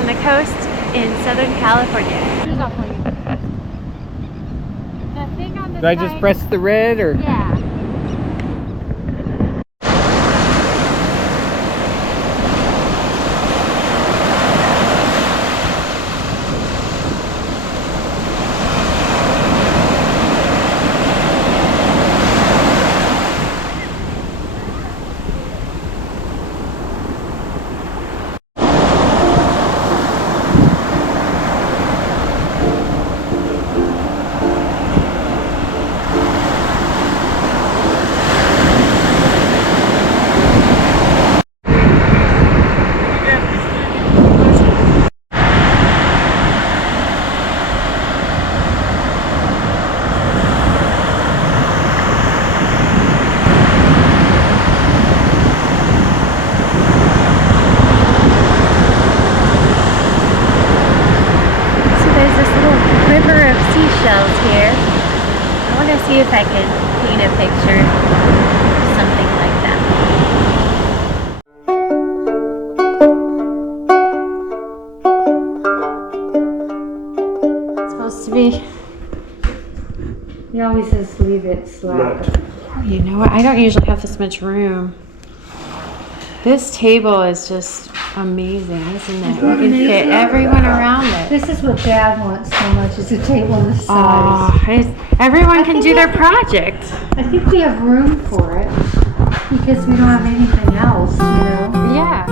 on the coast in Southern California. The thing on the Do I just press the red or? Yeah. River of seashells here. I want to see if I can paint a picture, something like that. It's supposed to be. He always says leave it slack. You know what? I don't usually have this much room. This table is just amazing, isn't it? You can fit everyone around it. This is what Dad wants so much, is a table this size. Everyone can do their project. I think we have room for it because we don't have anything else, you know? Yeah.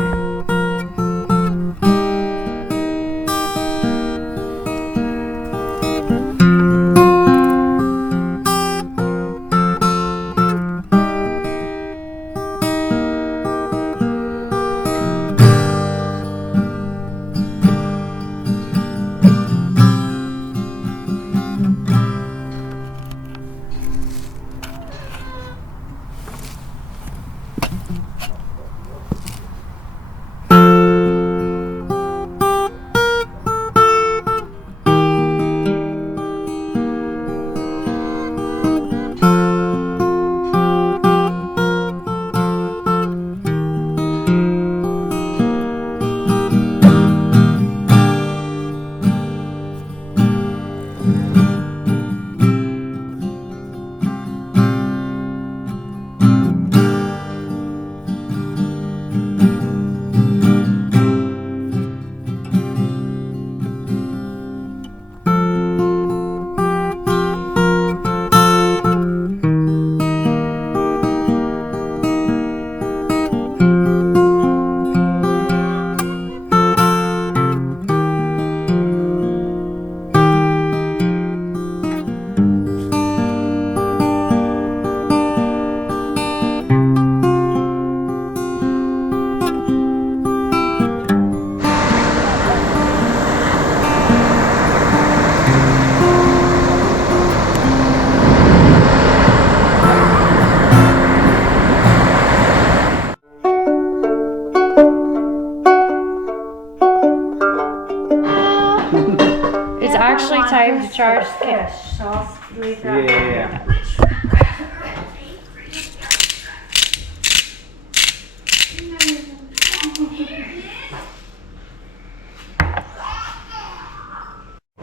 It's actually time to charge the fish, so I'll leave that. Yeah.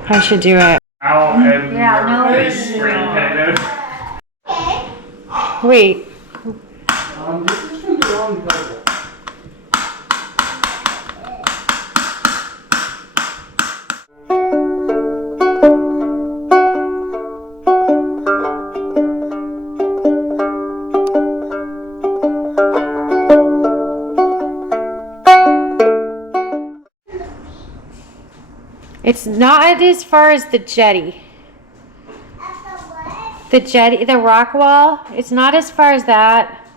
I should do it. Yeah, no. Wait. It's not as far as the jetty. The jetty, the rock wall, it's not as far as that.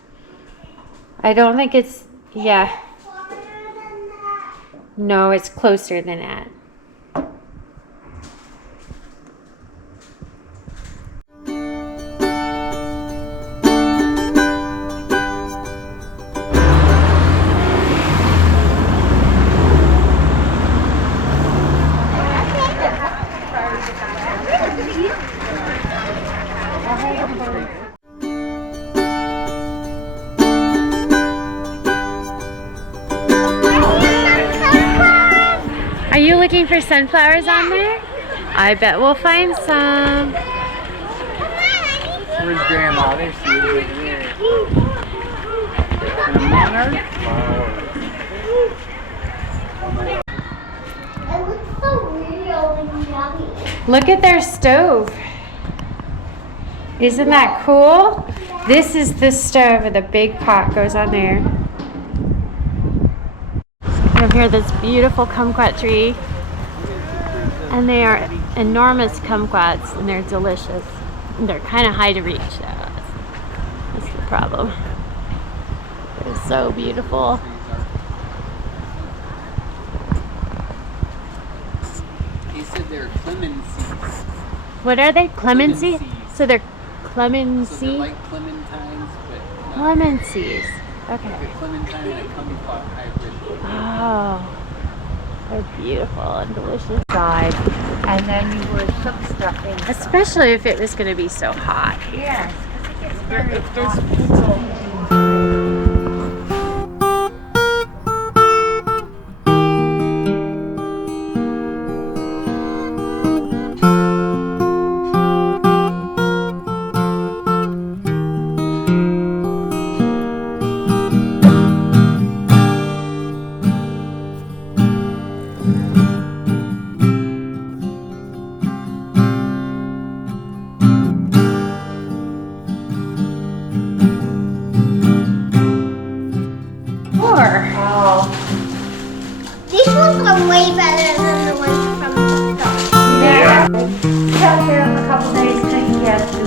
I don't think it's, yeah. No, it's closer than that. you looking for sunflowers on there? I bet we'll find some. Where's Grandma? There she is over there. And a monarch? It looks so real and yummy. Look at their stove. Isn't that cool? This is the stove and the big pot goes on there. And up here, this beautiful kumquat tree. And they are enormous kumquats and they're delicious. And they're kind of high to reach. That's the problem. They're so beautiful. He said they're clemencies. What are they? Clemency? So they're clemency? So they're like clementines, but not. Clemencies. Like Okay. a clementine and a kumquat hybrid. Oh, they're beautiful and delicious. Side, and then you would cook stuff inside. Especially if it was going to be so hot. Yes, because it gets very If there's hot. These ones are way better than the ones from the store. Yeah. Out there in a couple days till you get to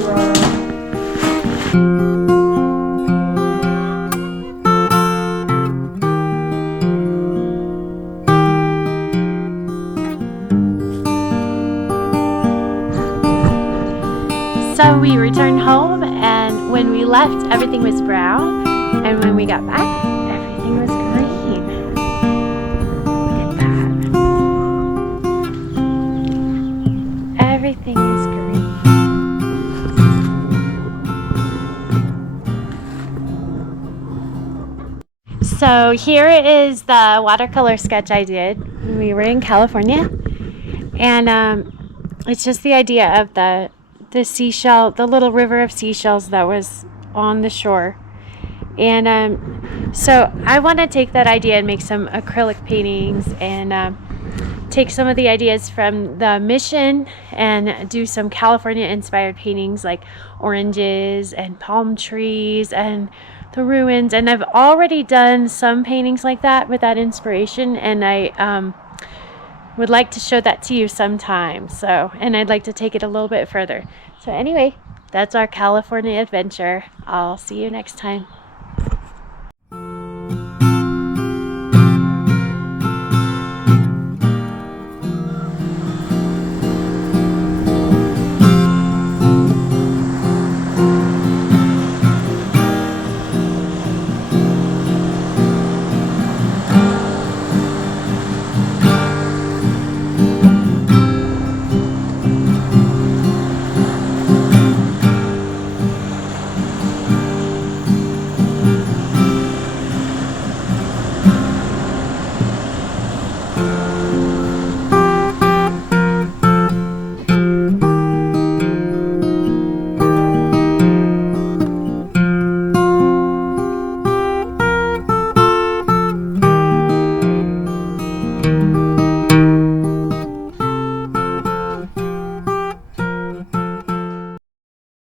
So we returned home, and when we left, everything was brown. And when we got back, everything was green. Look at that. Everything is green. So here is the watercolor sketch I did when we were in California. And it's just the idea of the seashell, the little river of seashells that was on the shore. And so I want to take that idea and make some acrylic paintings and take some of the ideas from the Mission and do some California inspired paintings like oranges and palm trees and the ruins. And I've already done some paintings like that with that inspiration, and I would like to show that to you sometime. So, and I'd like to take it a little bit further. So anyway, that's our California adventure. I'll see you next time.